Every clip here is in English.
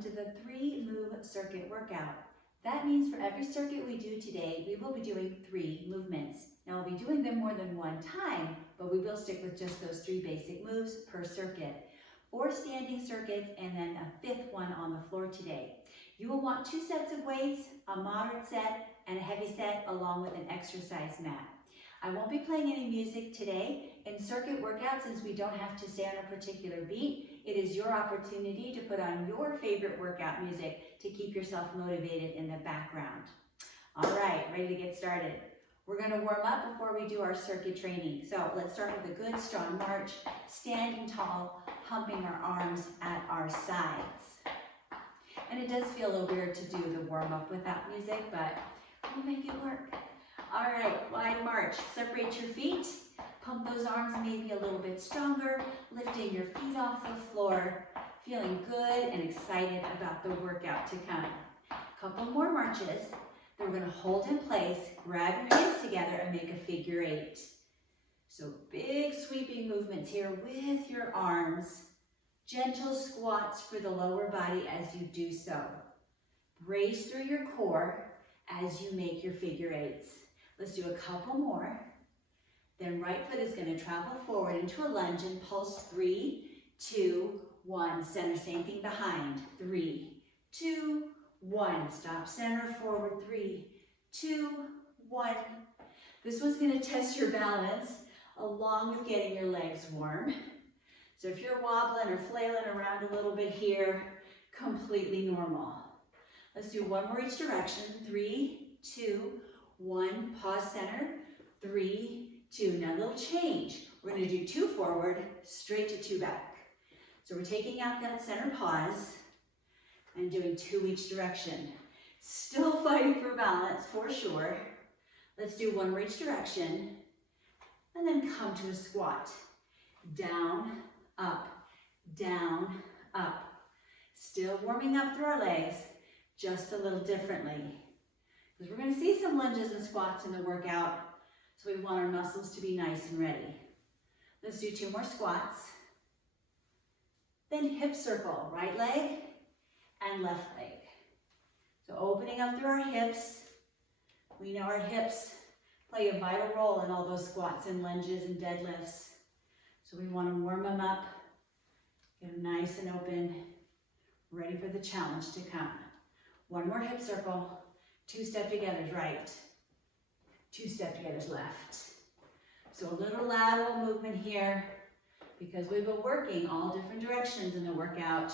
welcome to the 3-move circuit workout. That means for every circuit we do today, we will be doing 3 movements. Now we'll be doing them more than one time, but we will stick with just those 3 basic moves per circuit. 4 standing circuits and then a 5th one on the floor today. You will want 2 sets of weights, a moderate set and a heavy set, along with an exercise mat. I won't be playing any music today. In circuit workouts, since we don't have to stay on a particular beat, it is your opportunity to put on your favorite workout music to keep yourself motivated in the background. All right, ready to get started. We're going to warm up before we do our circuit training. So let's start with a good strong march, standing tall, humping our arms at our sides. And it does feel a little weird to do the warm up without music, but we'll make it work. All right, wide march. Separate your feet. Pump those arms maybe a little bit stronger, lifting your feet off the floor, feeling good and excited about the workout to come. Couple more marches. Then we're going to hold in place, grab your hands together and make a figure 8. So big sweeping movements here with your arms. Gentle squats for the lower body as you do so. Brace through your core as you make your figure 8s. Let's do a couple more. Then right foot is going to travel forward into a lunge and pulse 3, 2, 1. Center, same thing behind. 3, 2, 1. Stop, center, forward. 3, 2, 1. This one's going to test your balance along with getting your legs warm. So if you're wobbling or flailing around a little bit here, completely normal. Let's do one more each direction. 3, 2, 1. Pause, center. 3, 2. Now a little change. We're going to do 2 forward, straight to 2 back. So we're taking out that center pause and doing 2 each direction. Still fighting for balance for sure. Let's do 1 more each direction and then come to a squat. Down, up, down, up. Still warming up through our legs, just a little differently. Because we're going to see some lunges and squats in the workout, so we want our muscles to be nice and ready. Let's do 2 more squats. Then hip circle, right leg and left leg. So opening up through our hips. We know our hips play a vital role in all those squats and lunges and deadlifts. So we want to warm them up, get them nice and open, ready for the challenge to come. 1 more hip circle, 2 step togethers right, 2 step togethers left. So a little lateral movement here because we've been working all different directions in the workout.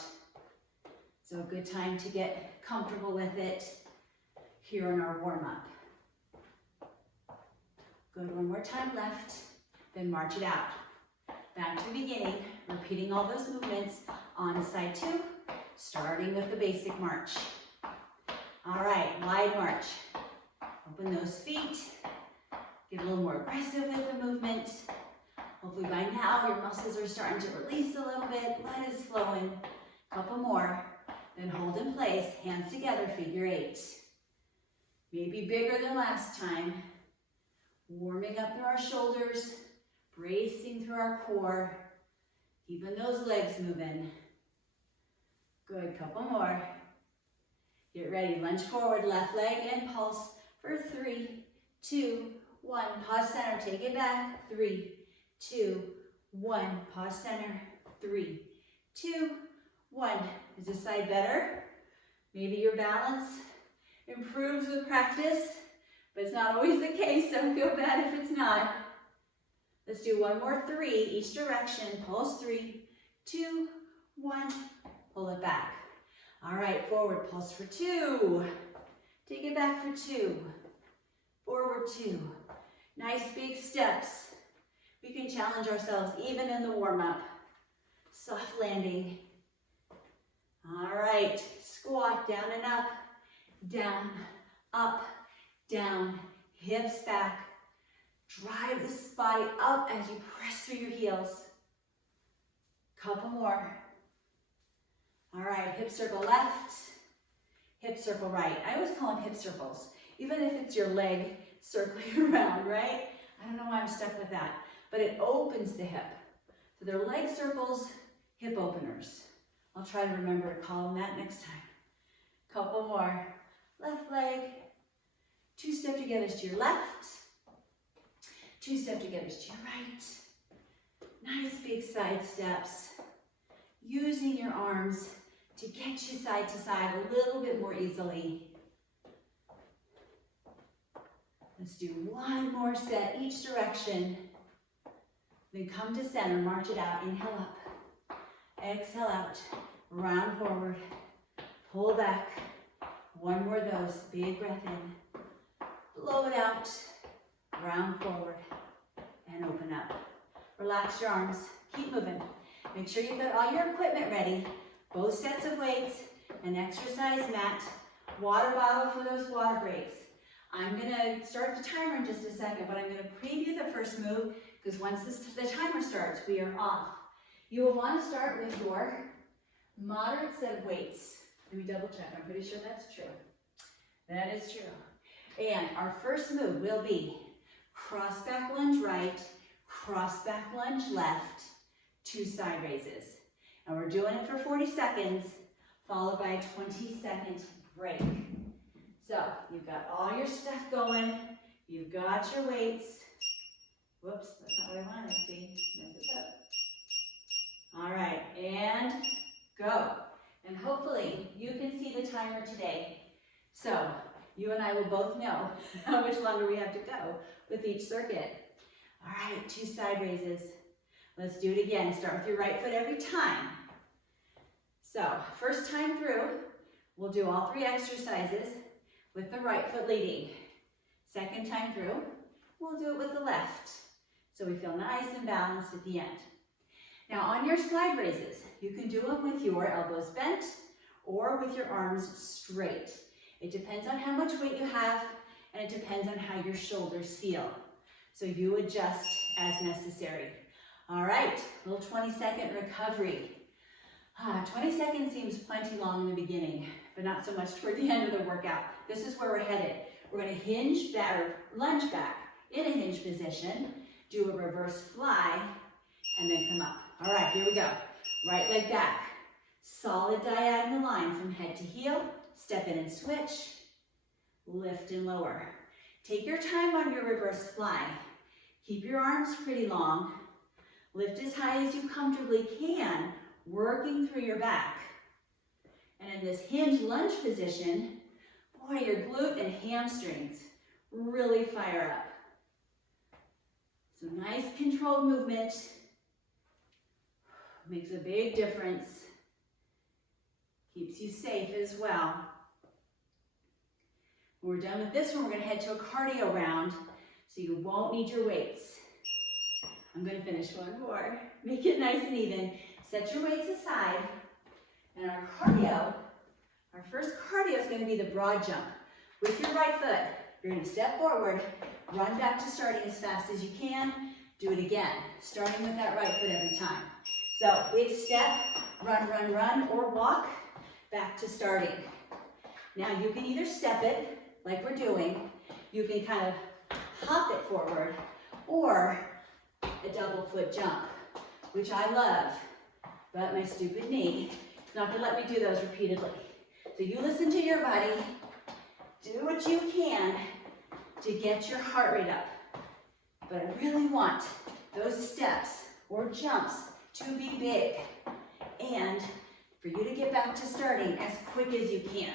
So a good time to get comfortable with it here in our warm up. Good, 1 more time left, then march it out. Back to the beginning, repeating all those movements on side 2, starting with the basic march. All right, wide march. Open those feet. Get a little more aggressive with the movement. Hopefully by now your muscles are starting to release a little bit. Blood is flowing. Couple more. Then hold in place, hands together, figure 8. Maybe bigger than last time. Warming up through our shoulders, bracing through our core, keeping those legs moving. Good, couple more. Get ready, lunge forward, left leg and pulse for 3, 2, 1. Pause center, take it back. 3, 2, 1. Pause center. 3, 2, 1. Is this side better? Maybe your balance improves with practice, but it's not always the case, so don't feel bad if it's not. Let's do 1 more 3 each direction. Pulse 3, 2, 1. Pull it back. All right, forward pulse for 2. Take it back for 2. Forward 2. Nice big steps. We can challenge ourselves even in the warm-up. Soft landing. All right, squat, down and up, down, up, down, hips back. Drive this body up as you press through your heels. Couple more. All right, hip circle left, hip circle right. I always call them hip circles, even if it's your leg circling around, right? I don't know why I'm stuck with that, but it opens the hip. So they're leg circles, hip openers. I'll try to remember to call them that next time. Couple more. Left leg, 2 step togethers to your left, 2 step togethers to your right. Nice big side steps. Using your arms to get you side to side a little bit more easily. Let's do one more set each direction. Then come to center, march it out, inhale up, exhale out, round forward, pull back. One more of those, big breath in, blow it out, round forward, and open up. Relax your arms, keep moving. Make sure you've got all your equipment ready, both sets of weights, an exercise mat, water bottle for those water breaks. I'm gonna start the timer in just a second, but I'm gonna preview the first move because once the timer starts, we are off. You will want to start with your moderate set of weights. Let me double check, I'm pretty sure that's true. That is true. And our first move will be cross back lunge right, cross back lunge left, 2 side raises. And we're doing it for 40 seconds, followed by a 20-second break. So you've got all your stuff going, you've got your weights. Whoops, that's not what I wanted to see. Mess it up. All right, and go. And hopefully you can see the timer today. So you and I will both know how much longer we have to go with each circuit. All right, 2 side raises. Let's do it again. Start with your right foot every time. So first time through, we'll do all 3 exercises with the right foot leading. Second time through, we'll do it with the left. So we feel nice and balanced at the end. Now on your side raises, you can do them with your elbows bent or with your arms straight. It depends on how much weight you have and it depends on how your shoulders feel. So you adjust as necessary. All right, a little 20-second recovery. 20 seconds seems plenty long in the beginning, but not so much toward the end of the workout. This is where we're headed. We're going to hinge back, or lunge back in a hinge position, do a reverse fly, and then come up. All right, here we go. Right leg back. Solid diagonal line from head to heel. Step in and switch. Lift and lower. Take your time on your reverse fly. Keep your arms pretty long. Lift as high as you comfortably can, working through your back. And in this hinge lunge position, boy, your glute and hamstrings really fire up. So nice controlled movement. Makes a big difference. Keeps you safe as well. When we're done with this one, we're going to head to a cardio round, so you won't need your weights. I'm going to finish one more. Make it nice and even. Set your weights aside. And our cardio, our first cardio is going to be the broad jump. With your right foot, you're going to step forward, run back to starting as fast as you can. Do it again, starting with that right foot every time. So big step, run, run, run, or walk back to starting. Now you can either step it, like we're doing. You can kind of hop it forward, or a double foot jump, which I love, but my stupid knee is not going to let me do those repeatedly. So you listen to your body, do what you can to get your heart rate up. But I really want those steps or jumps to be big and for you to get back to starting as quick as you can.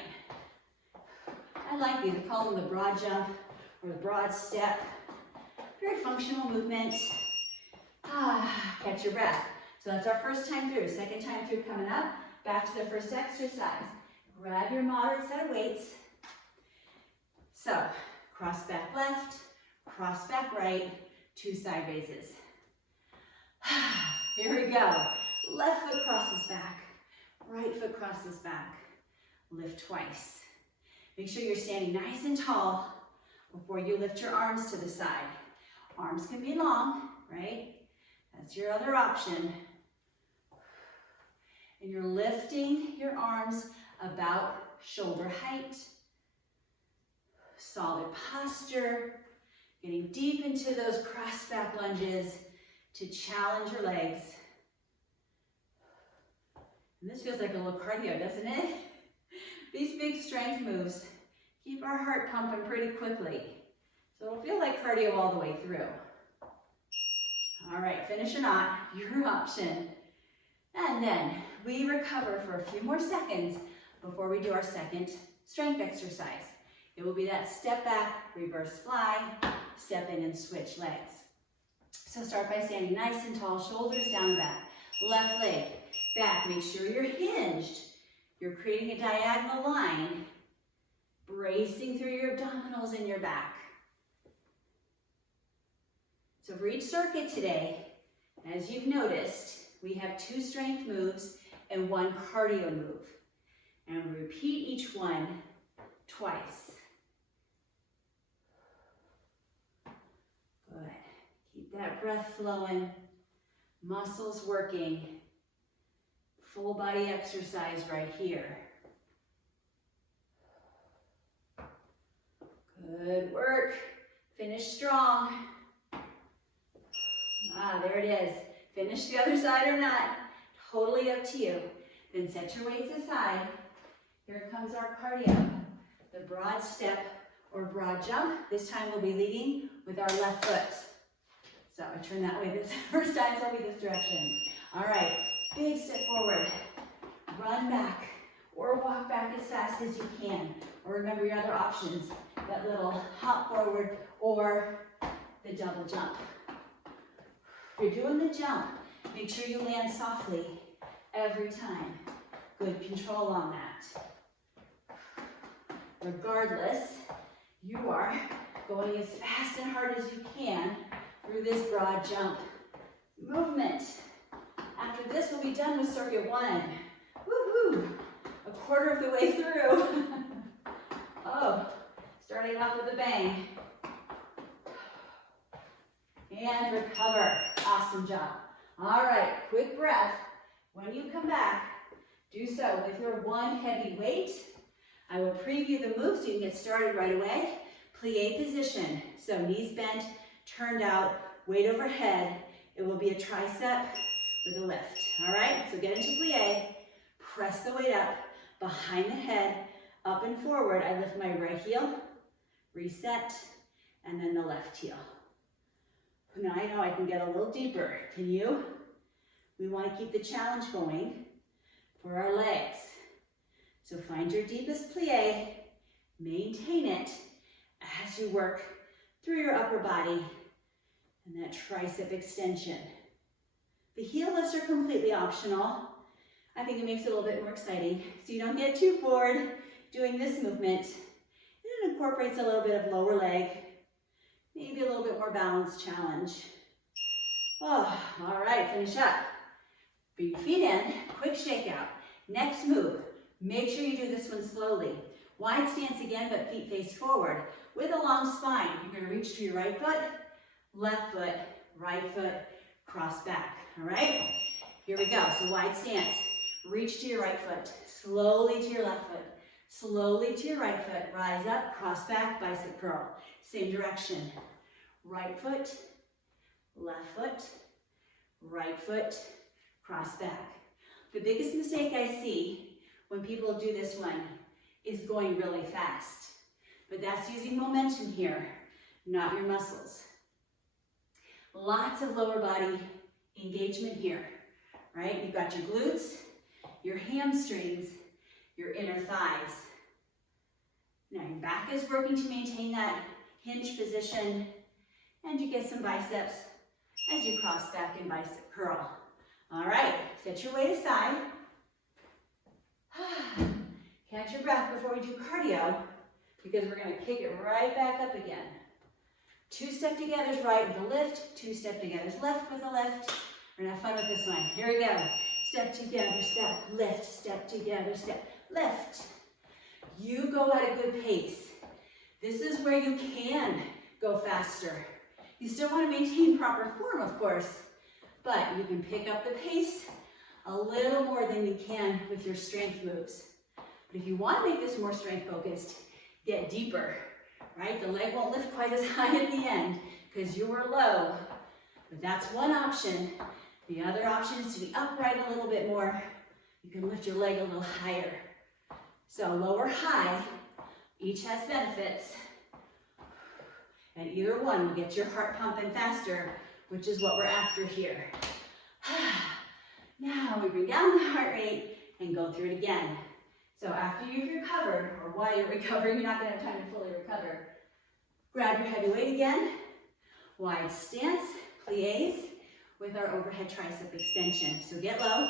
I like these. I call them the broad jump or the broad step. Very functional movement. Catch your breath. So that's our first time through. Second time through coming up. Back to the first exercise. Grab your moderate set of weights. So, cross back left, cross back right, 2 side raises. Here we go. Left foot crosses back, right foot crosses back. Lift twice. Make sure you're standing nice and tall before you lift your arms to the side. Arms can be long, right? That's your other option. And you're lifting your arms about shoulder height. Solid posture. Getting deep into those cross back lunges to challenge your legs. And this feels like a little cardio, doesn't it? These big strength moves keep our heart pumping pretty quickly. So it'll feel like cardio all the way through. All right, finish or not, your option. And then we recover for a few more seconds before we do our second strength exercise. It will be that step back, reverse fly, step in and switch legs. So start by standing nice and tall, shoulders down and back. Left leg back, make sure you're hinged. You're creating a diagonal line, bracing through your abdominals and your back. So for each circuit today, as you've noticed, we have 2 strength moves and 1 cardio move. And we repeat each one twice. Good. Keep that breath flowing, muscles working, full body exercise right here. Good work. Finish strong. There it is. Finish the other side or not. Totally up to you. Then set your weights aside. Here comes our cardio. The broad step or broad jump. This time we'll be leading with our left foot. So I turn that way this first time, so I'll be this direction. All right, big step forward. Run back or walk back as fast as you can. Or remember your other options, that little hop forward or the double jump. If you're doing the jump, make sure you land softly every time. Good control on that. Regardless, you are going as fast and hard as you can through this broad jump movement. After this, we'll be done with circuit 1. Woohoo! A quarter of the way through. Oh, starting off with a bang. And recover. Awesome job. All right, quick breath. When you come back, do so with your 1 heavy weight. I will preview the move so you can get started right away. Plie position. So knees bent, turned out, weight overhead. It will be a tricep with a lift. All right, so get into plie. Press the weight up behind the head, up and forward. I lift my right heel, reset, and then the left heel. Now I know I can get a little deeper. Can you? We want to keep the challenge going for our legs. So find your deepest plie, maintain it as you work through your upper body and that tricep extension. The heel lifts are completely optional. I think it makes it a little bit more exciting so you don't get too bored doing this movement. It incorporates a little bit of lower leg, maybe a little bit more balanced challenge. Oh, all right, finish up. Bring your feet in, quick shakeout. Next move, make sure you do this one slowly. Wide stance again, but feet face forward. With a long spine, you're gonna reach to your right foot, right foot, cross back, all right? Here we go, so wide stance. Reach to your right foot, slowly to your left foot, slowly to your right foot, rise up, cross back, bicep curl. Same direction. Right foot, right foot, cross back. The biggest mistake I see when people do this one is going really fast. But that's using momentum here, not your muscles. Lots of lower body engagement here, right? You've got your glutes, your hamstrings, your inner thighs. Now your back is working to maintain that hinge position, and you get some biceps as you cross back and bicep curl. All right, set your weight aside. Catch your breath before we do cardio, because we're gonna kick it right back up again. 2 step togethers right with a lift, 2 step togethers left with a lift. We're gonna have fun with this one. Here we go. Step together, step, lift, step together, step, lift. You go at a good pace. This is where you can go faster. You still want to maintain proper form, of course, but you can pick up the pace a little more than you can with your strength moves. But if you want to make this more strength focused, get deeper, right? The leg won't lift quite as high at the end because you were low, but that's one option. The other option is to be upright a little bit more, You can lift your leg a little higher. So low or high, each has benefits. And either one will get your heart pumping faster, which is what we're after here. Now we bring down the heart rate and go through it again. So after you've recovered, or while you're recovering, you're not going to have time to fully recover. Grab your heavy weight again. Wide stance, plies with our overhead tricep extension. So get low,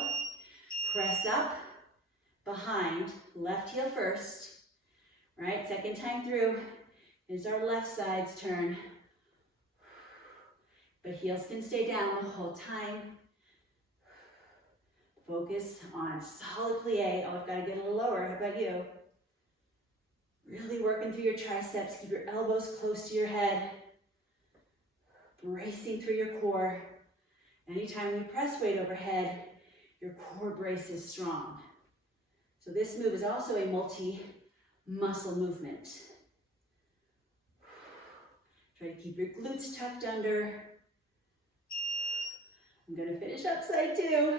press up, behind, left heel first. Right, second time through is our left side's turn. But heels can stay down the whole time. Focus on solid plie. Oh, I've got to get a little lower. How about you? Really working through your triceps. Keep your elbows close to your head. Bracing through your core. Anytime we press weight overhead, your core brace is strong. So this move is also a multi-muscle movement. Try to keep your glutes tucked under. I'm going to finish upside two.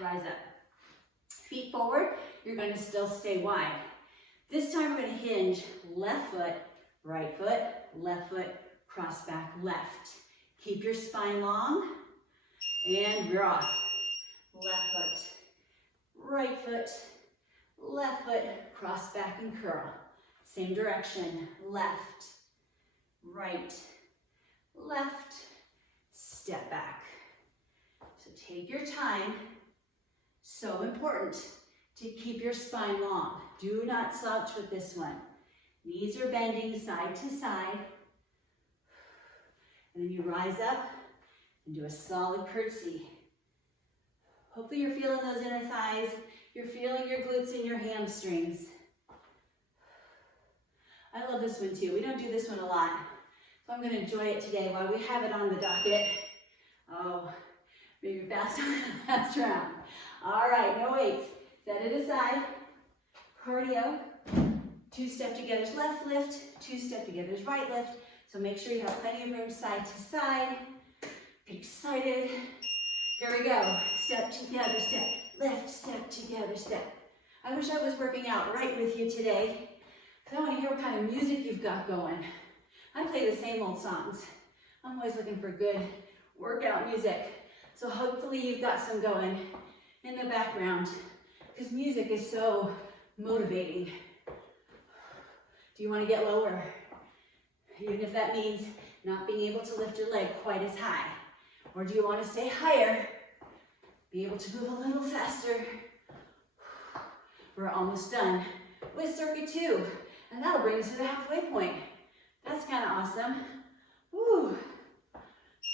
Rise up. Feet forward, you're going to still stay wide. This time we're going to hinge left foot, left foot, cross back left. Keep your spine long, and we're off. Left foot, left foot, cross back and curl. Same direction, left, right, left, step back. So take your time. So important to keep your spine long. Do not slouch with this one. Knees are bending side to side. And then you rise up and do a solid curtsy. Hopefully you're feeling those inner thighs. You're feeling your glutes and your hamstrings. I love this one too. We don't do this one a lot. So I'm going to enjoy it today while we have it on the docket. Oh, maybe fast on the last round. All right, no weights. Set it aside. Cardio. Two step togethers left lift. Two step togethers right lift. So make sure you have plenty of room side to side. Get excited. Here we go. Step together, step. Lift, step together, step. I wish I was working out right with you today. I want to hear what kind of music you've got going. I play the same old songs. I'm always looking for good workout music. So hopefully you've got some going in the background, because music is so motivating. Do you want to get lower? Even if that means not being able to lift your leg quite as high. Or do you want to stay higher? Be able to move a little faster. We're almost done with circuit 2. And that'll bring us to the halfway point. That's kind of awesome. Woo.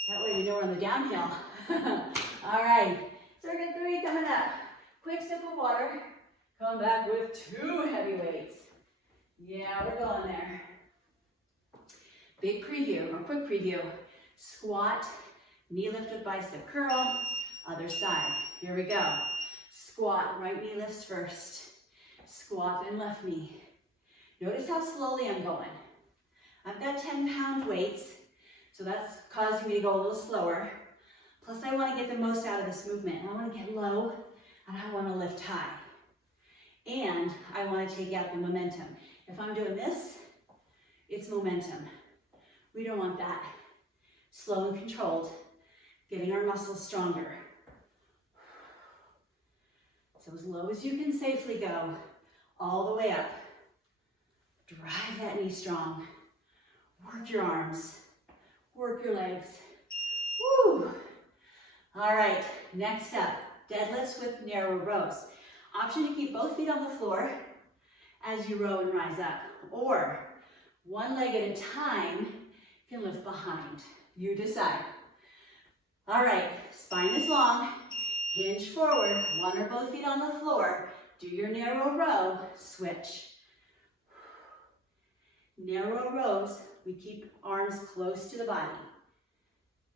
That way we know we're on the downhill. All right, circuit 3 coming up. Quick sip of water. Come back with 2 heavy weights. Yeah, we're going there. Big preview, or quick preview. Squat, knee lift with bicep curl, other side. Here we go. Squat, right knee lifts first. Squat, then left knee. Notice how slowly I'm going. I've got 10-pound weights, so that's causing me to go a little slower. Plus, I want to get the most out of this movement. I want to get low, and I want to lift high. And I want to take out the momentum. If I'm doing this, it's momentum. We don't want that. Slow and controlled, getting our muscles stronger. So as low as you can safely go, all the way up. Drive that knee strong. Work your arms. Work your legs. Woo! All right, next up, deadlifts with narrow rows. Option to keep both feet on the floor as you row and rise up. Or one leg at a time, you can lift behind. You decide. All right, spine is long. Hinge forward, one or both feet on the floor. Do your narrow row, switch. Narrow rows, we keep arms close to the body.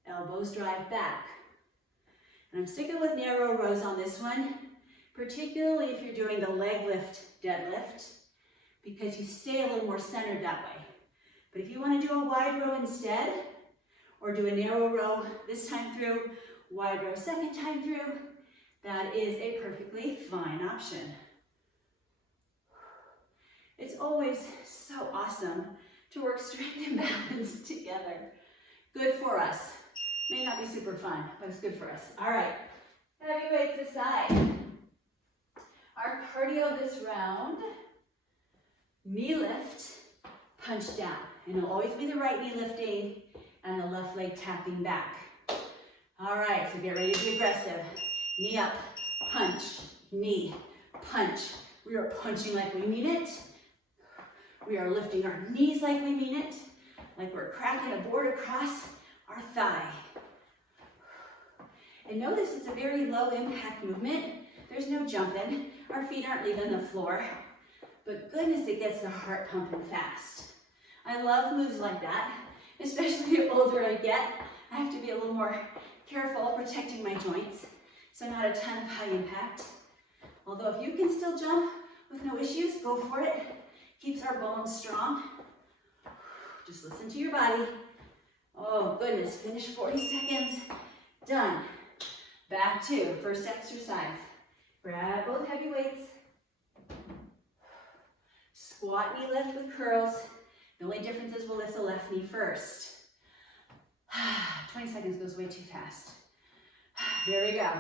Elbows drive back. And I'm sticking with narrow rows on this one, particularly if you're doing the leg lift, deadlift, because you stay a little more centered that way. But if you want to do a wide row instead, or do a narrow row this time through, wide row second time through, that is a perfectly fine option. It's always so awesome to work strength and balance together. Good for us. May not be super fun, but it's good for us. All right, heavy weights aside. Our cardio this round, knee lift, punch down. And it'll always be the right knee lifting and the left leg tapping back. All right, so get ready to be aggressive. Knee up, punch, knee, punch. We are punching like we mean it. We are lifting our knees like we mean it, like we're cracking a board across our thigh. And notice it's a very low impact movement. There's no jumping. Our feet aren't leaving the floor. But goodness, it gets the heart pumping fast. I love moves like that, especially the older I get. I have to be a little more careful protecting my joints, so not a ton of high impact. Although if you can still jump with no issues, go for it. Keeps our bones strong. Just listen to your body. Oh goodness, finish 40 seconds. Done. Back to first exercise. Grab both heavy weights. Squat knee lift with curls. The only difference is we'll lift the left knee first. 20 seconds goes way too fast. Here we go.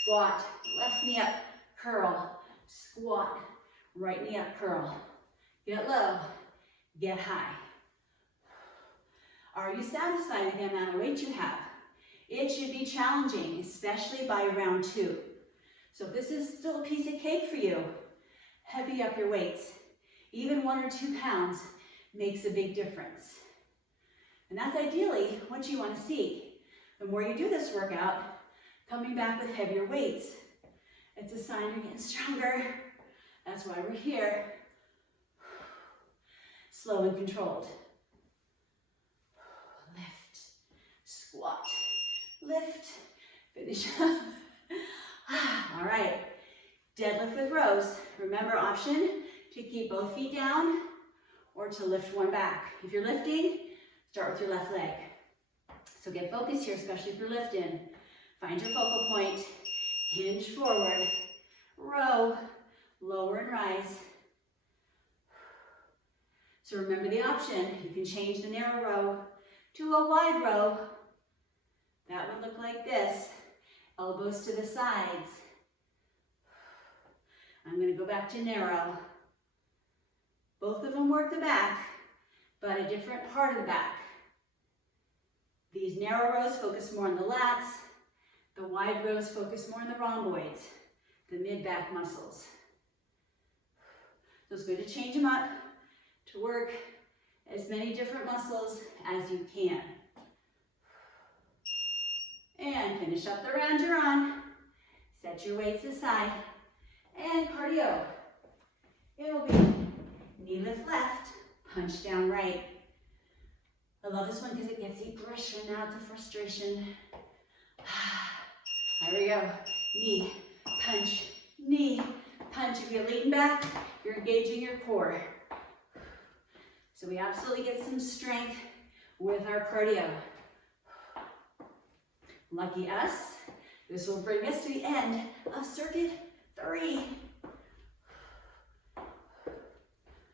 Squat, left knee up, curl. Squat, right knee up, curl. Get low, get high. Are you satisfied with the amount of weight you have? It should be challenging, especially by round 2. So if this is still a piece of cake for you, heavy up your weights. Even 1 or 2 pounds makes a big difference. And that's ideally what you want to see. The more you do this workout, coming back with heavier weights, it's a sign you're getting stronger. That's why we're here. Slow and controlled. Lift, squat, lift, finish up. All right, deadlift with rows. Remember, option to keep both feet down or to lift one back. If you're lifting, start with your left leg. So get focused here, especially if you're lifting. Find your focal point, hinge forward, row, lower and rise. So remember the option, you can change the narrow row to a wide row. That would look like this, elbows to the sides. I'm going to go back to narrow. Both of them work the back, but a different part of the back. These narrow rows focus more on the lats. The wide rows focus more on the rhomboids, the mid-back muscles. So it's good to change them up to work as many different muscles as you can. And finish up the round you're on. Set your weights aside. And cardio. It will be knee lift left, punch down right. I love this one because it gets aggression out to frustration. There we go. Knee, punch, knee, punch. If you're leaning back, you're engaging your core. So we absolutely get some strength with our cardio. Lucky us, this will bring us to the end of circuit 3.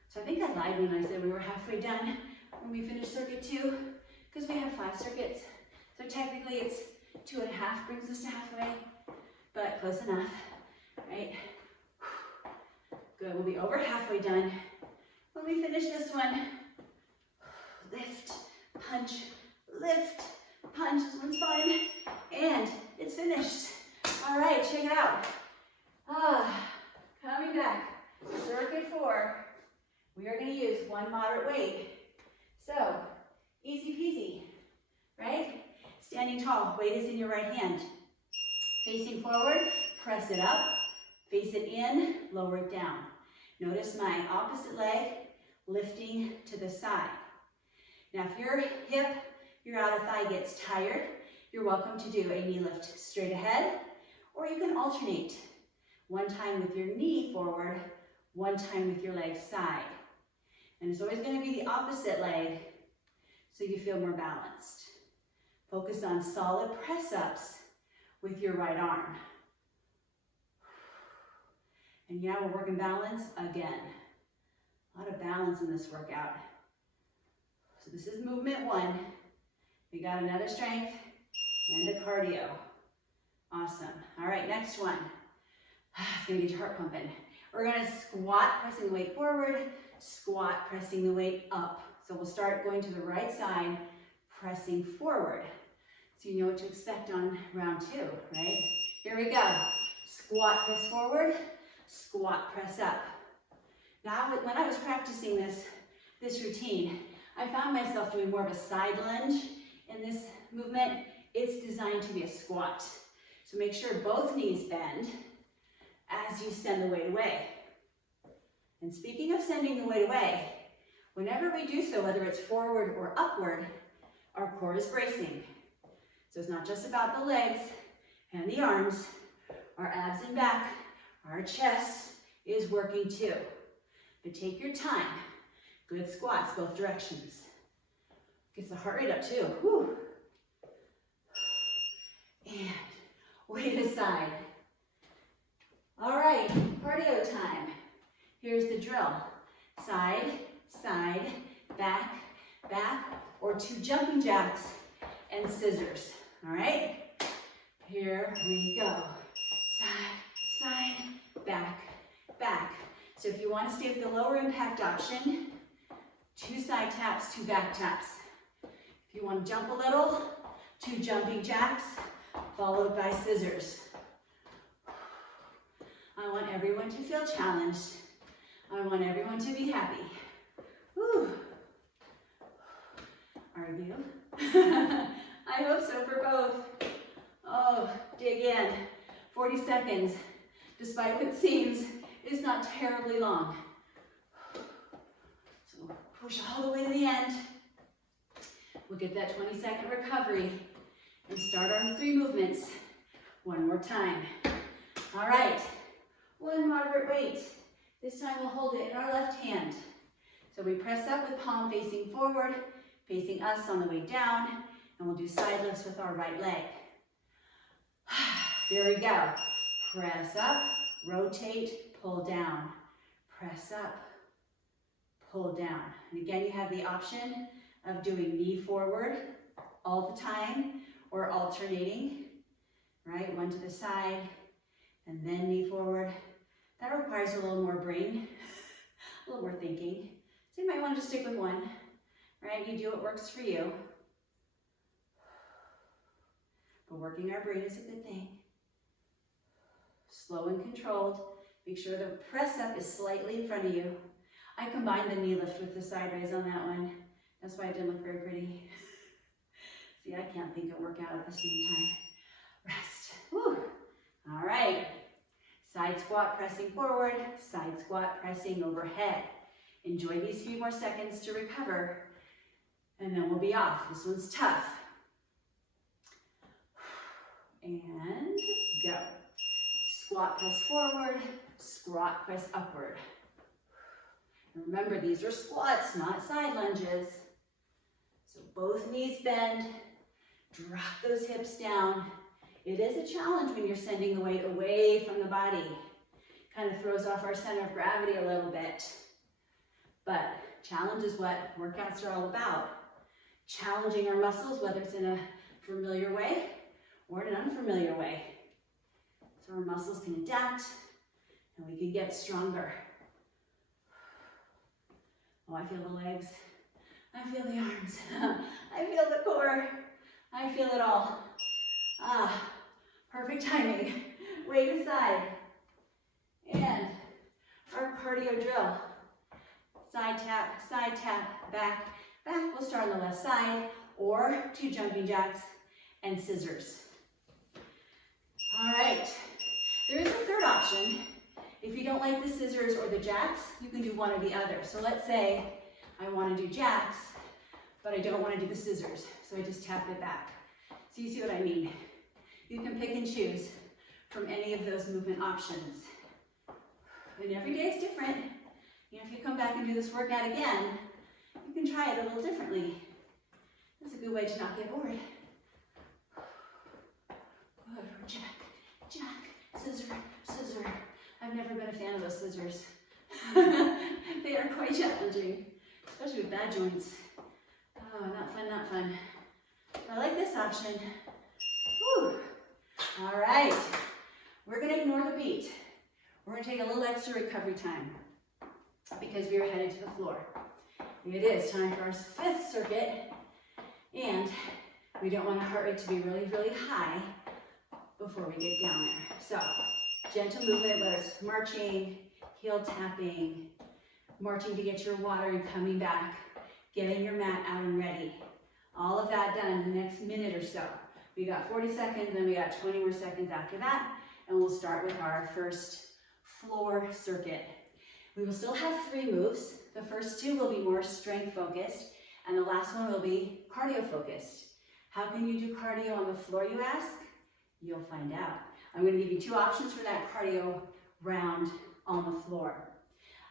So I think I lied when I said we were halfway done when we finished circuit 2, because we have 5 circuits. So technically it's 2.5 brings us to halfway, but close enough, right? Good, we'll be over halfway done when we finish this one. Lift, punch, lift, punch. This one's fun, and it's finished. All right, check it out. Coming back, circuit 4. We are going to use one moderate weight. So, easy peasy, right? Standing tall, weight is in your right hand. Facing forward, press it up. Face it in, lower it down. Notice my opposite leg lifting to the side. Now, if your hip, your outer thigh gets tired, you're welcome to do a knee lift straight ahead, or you can alternate. One time with your knee forward, one time with your leg side. And it's always going to be the opposite leg, so you feel more balanced. Focus on solid press-ups with your right arm. And yeah, we're working balance again. A lot of balance in this workout. So this is movement 1. We got another strength and a cardio. Awesome. All right, next one. It's gonna get your heart pumping. We're gonna squat, pressing the weight forward, squat, pressing the weight up. So we'll start going to the right side, pressing forward. So you know what to expect on round 2, right? Here we go. Squat, press forward, squat, press up. Now, when I was practicing this routine, I found myself doing more of a side lunge in this movement. It's designed to be a squat. So make sure both knees bend as you send the weight away. And speaking of sending the weight away, whenever we do so, whether it's forward or upward, our core is bracing. So it's not just about the legs and the arms, our abs and back, our chest is working too. But take your time. Good squats, both directions. Gets the heart rate up too. Whew. And weight aside. All right, cardio time. Here's the drill. Side, side, back, back, or 2 jumping jacks and scissors. All right? Here we go. Side, side, back, back. So if you want to stay with the lower impact option, 2 side taps, 2 back taps. If you want to jump a little, 2 jumping jacks, followed by scissors. I want everyone to feel challenged. I want everyone to be happy. Whew. Are you? I hope so for both. Oh, dig in. 40 seconds, despite what it seems, is not terribly long. So push all the way to the end. We'll get that 20-second recovery and start our 3 movements one more time. All right, 1 moderate weight. This time we'll hold it in our left hand. So we press up with palm facing forward, facing us on the way down, and we'll do side lifts with our right leg. Here we go. Press up, rotate, pull down. Press up, pull down. And again, you have the option of doing knee forward all the time or alternating, right? One to the side and then knee forward. That requires a little more brain, a little more thinking. So you might want to just stick with one, right? You do what works for you. But working our brain is a good thing. Slow and controlled. Make sure the press up is slightly in front of you. I combined the knee lift with the side raise on that one. That's why it didn't look very pretty. See, I can't think and work out at the same time. Rest. Whew. All right. Side squat pressing forward, side squat pressing overhead. Enjoy these few more seconds to recover, and then we'll be off. This one's tough. And go. Squat press forward, squat press upward. And remember, these are squats, not side lunges. So both knees bend, drop those hips down. It is a challenge when you're sending the weight away from the body. Kind of throws off our center of gravity a little bit. But challenge is what workouts are all about. Challenging our muscles, whether it's in a familiar way or in an unfamiliar way. So our muscles can adapt and we can get stronger. Oh, I feel the legs. I feel the arms. I feel the core. I feel it all. Ah, perfect timing. Weight aside. And our cardio drill. Side tap, back, back. We'll start on the left side, or 2 jumping jacks and scissors. All right. There is a third option. If you don't like the scissors or the jacks, you can do one or the other. So let's say I want to do jacks, but I don't want to do the scissors. So I just tap it back. So you see what I mean? You can pick and choose from any of those movement options. And every day is different. You know, if you come back and do this workout again, you can try it a little differently. That's a good way to not get bored. Good, jack, jack, scissor, scissor. I've I've never been a fan of those scissors. They are quite challenging, especially with bad joints. Oh, not fun, not fun. I like this option. Whew. All right, we're gonna ignore the beat. We're gonna take a little extra recovery time because we are headed to the floor. It is time for our 5th circuit, and we don't want our heart rate to be really, really high before we get down there. So, gentle movement, whether it's marching, heel tapping, marching to get your water and coming back, getting your mat out and ready. All of that done in the next minute or so. We got 40 seconds, then we got 20 more seconds after that, and we'll start with our first floor circuit. We will still have 3 moves. The first 2 will be more strength focused, and the last one will be cardio focused. How can you do cardio on the floor, you ask? You'll find out. I'm going to give you 2 options for that cardio round on the floor.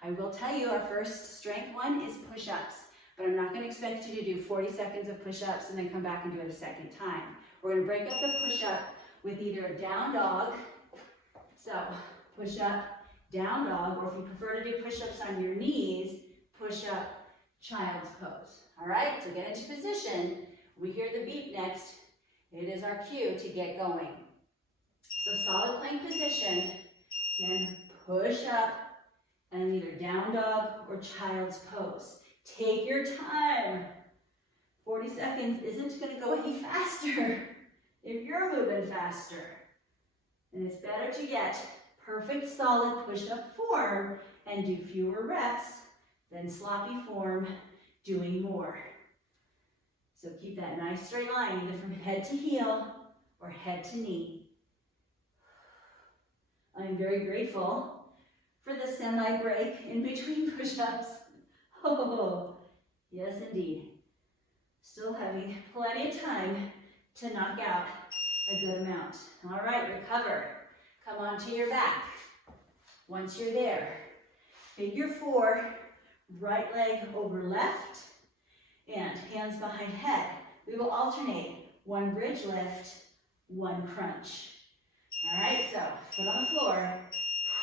I will tell you our first strength one is push-ups, but I'm not going to expect you to do 40 seconds of push-ups and then come back and do it a second time. We're going to break up the push-up with either a down dog, so push-up, down dog, or if you prefer to do push-ups on your knees, push-up, child's pose. All right, so get into position. We hear the beep next. It is our cue to get going. So solid plank position, then push up, and either down dog or child's pose. Take your time. 40 seconds isn't going to go any faster if you're moving faster. And it's better to get perfect solid push-up form and do fewer reps than sloppy form doing more. So keep that nice straight line either from head to heel or head to knee. I'm very grateful for the semi-break in between push-ups. Oh, yes indeed. Still having plenty of time to knock out a good amount. All right, recover. Come onto your back. Once you're there, figure 4, right leg over left, and hands behind head. We will alternate 1 bridge lift, 1 crunch. All right, so foot on the floor,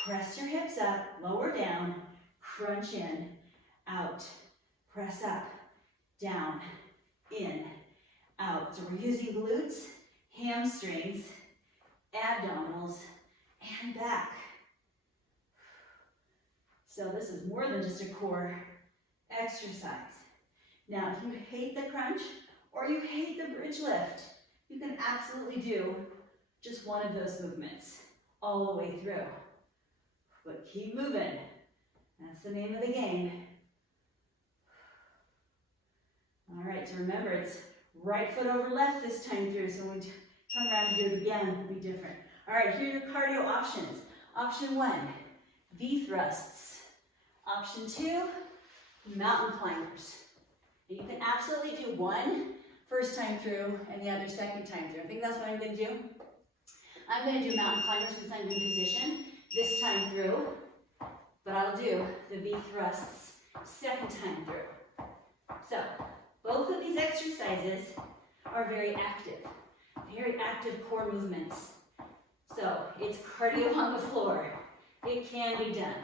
press your hips up, lower down, crunch in, out, press up, down, in, out. So we're using glutes, hamstrings, abdominals, and back. So this is more than just a core exercise. Now, if you hate the crunch or you hate the bridge lift, you can absolutely do just one of those movements all the way through. But keep moving. That's the name of the game. All right, so remember it's right foot over left this time through, so when we come around to do it again, it'll be different. All right, here are your cardio options. Option 1, V thrusts. Option 2, mountain climbers. And you can absolutely do one first time through and the other second time through. I think that's what I'm going to do. I'm going to do mountain climbers since I'm in position this time through, but I'll do the V thrusts second time through. So, both of these exercises are very active core movements. So, it's cardio on the floor. It can be done.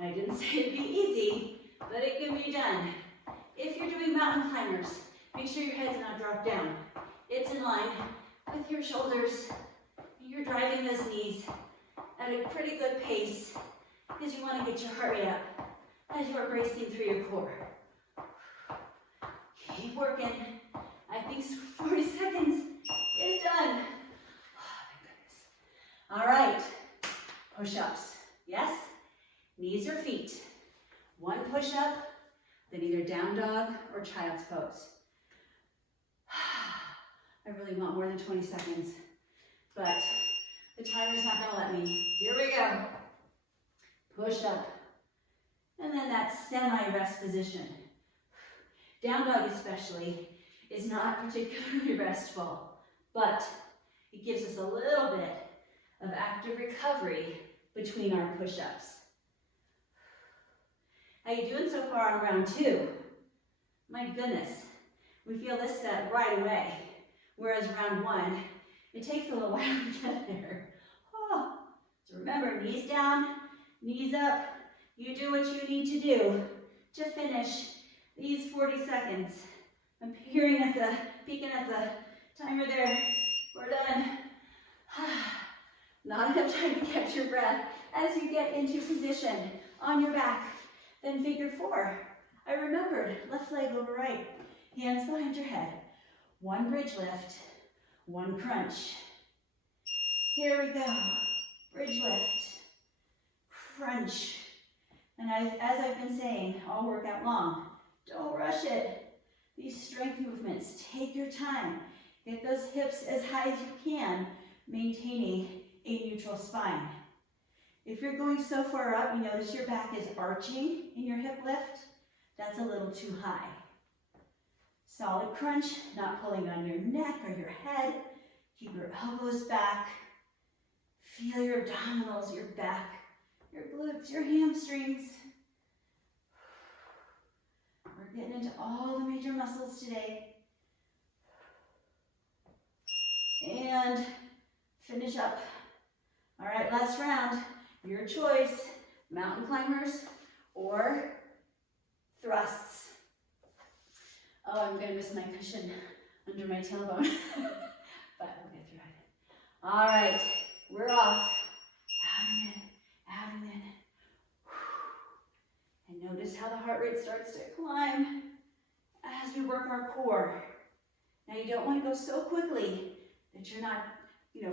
I didn't say it'd be easy, but it can be done. If you're doing mountain climbers, make sure your head's not dropped down. It's in line with your shoulders. You're driving those knees at a pretty good pace because you want to get your heart rate up as you are bracing through your core. Keep working. I think 40 seconds is done. Oh, my goodness. All right, push-ups. Yes? Knees or feet. 1 push-up, then either down dog or child's pose. I really want more than 20 seconds, but the timer's not gonna let me. Here we go. Push up. And then that semi-rest position. Down dog especially is not particularly restful, but it gives us a little bit of active recovery between our push-ups. How you doing so far on round 2? My goodness, we feel this set right away. Whereas round 1, it takes a little while to get there. Oh, it's So remember, knees down, knees up. You do what you need to do to finish these 40 seconds. I'm peeking at the timer there. We're done. Not enough time to catch your breath as you get into position on your back. Then figure 4. I remembered, left leg over right, hands behind your head. 1 bridge lift, 1 crunch. Here we go. Bridge lift, crunch. And as I've been saying all workout long, don't rush it. These strength movements, take your time. Get those hips as high as you can, maintaining a neutral spine. If you're going so far up, you notice your back is arching in your hip lift. That's a little too high. Solid crunch, not pulling on your neck or your head. Keep your elbows back. Feel your abdominals, your back, your glutes, your hamstrings. We're getting into all the major muscles today. And finish up. All right, last round. Your choice, mountain climbers or thrusts. Oh, I'm gonna miss my cushion under my tailbone, but we'll get through it. All right, we're off. Out and in. And notice how the heart rate starts to climb as we work our core. Now you don't want to go so quickly that you're not,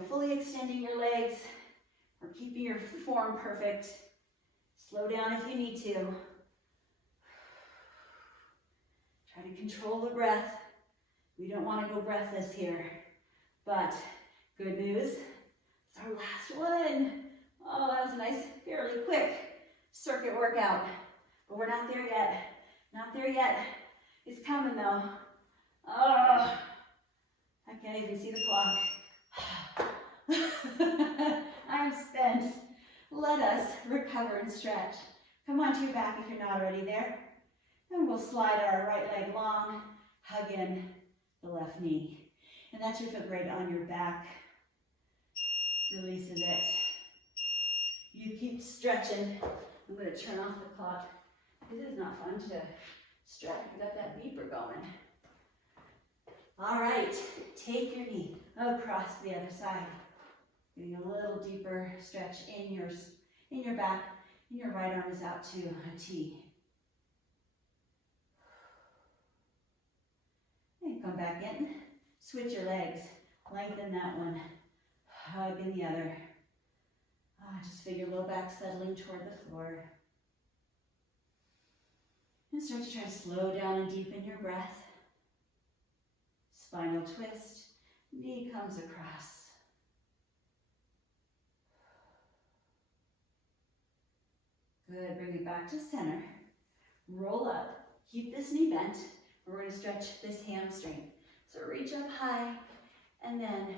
fully extending your legs or keeping your form perfect. Slow down if you need to. Try to control the breath. We don't want to go breathless here. But good news, it's our last one. Oh, that was a nice, fairly quick circuit workout. But we're not there yet. Not there yet. It's coming though. Oh, I can't even see the clock. I'm spent. Let us recover and stretch. Come onto your back if you're not already there. And we'll slide our right leg long, hug in the left knee. And that's your foot grade on your back. Releases it. You keep stretching. I'm going to turn off the clock. This is not fun to stretch. We got that beeper going. All right, take your knee across the other side. Getting a little deeper stretch in your back, and your right arm is out to a T. And come back in. Switch your legs. Lengthen that one. Hug in the other. Just feel your low back settling toward the floor. And start to try to slow down and deepen your breath. Spinal twist. Knee comes across. Good, bring it back to center. Roll up, keep this knee bent. We're going to stretch this hamstring. So reach up high and then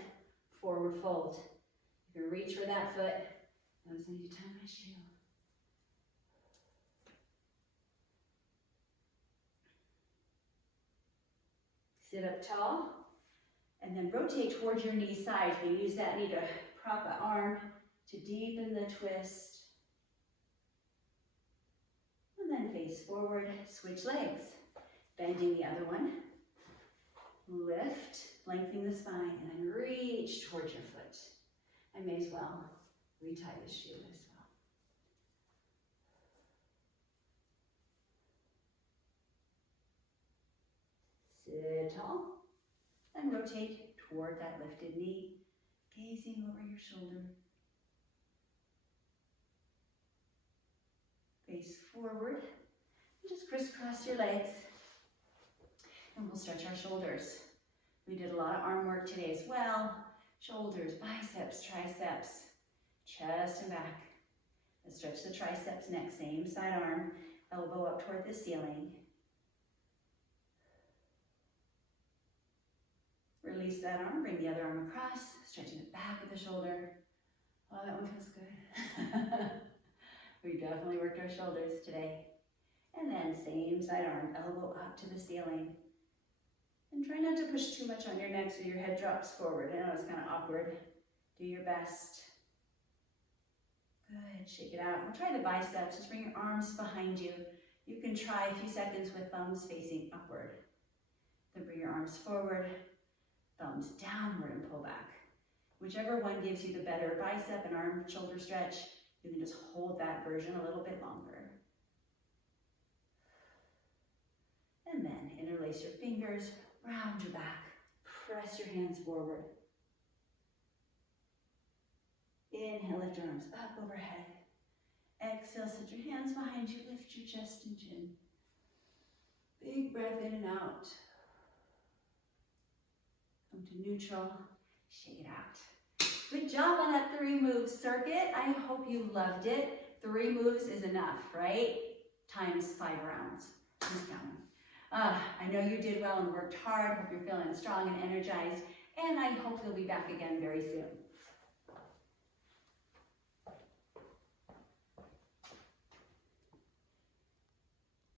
forward fold. You can reach for that foot. Notice I need to tie my shoe. Sit up tall and then rotate towards your knee side. You use that knee to prop the arm to deepen the twist. And then face forward, switch legs. Bending the other one. Lift, lengthening the spine, and then reach towards your foot. I may as well retie this shoe as well. Sit tall and rotate toward that lifted knee, gazing over your shoulder. Face forward, and just crisscross your legs. And we'll stretch our shoulders. We did a lot of arm work today as well. Shoulders, biceps, triceps, chest and back. Let's stretch the triceps next, same side arm, elbow up toward the ceiling. Release that arm, bring the other arm across, stretching the back of the shoulder. Oh, that one feels good. We definitely worked our shoulders today. And then same side arm, elbow up to the ceiling. And try not to push too much on your neck so your head drops forward. I know it's kind of awkward. Do your best. Good, shake it out. We'll try the biceps. Just bring your arms behind you. You can try a few seconds with thumbs facing upward. Then bring your arms forward, thumbs downward and pull back. Whichever one gives you the better bicep and arm shoulder stretch, you can just hold that version a little bit longer. And then interlace your fingers, round your back, press your hands forward. Inhale, lift your arms up overhead. Exhale, set your hands behind you, lift your chest and chin. Big breath in and out. Come to neutral, shake it out. Good job on that 3 move circuit. I hope you loved it. 3 moves is enough, right? Times 5 rounds. Who's counting? I know you did well and worked hard. Hope you're feeling strong and energized. And I hope you'll be back again very soon.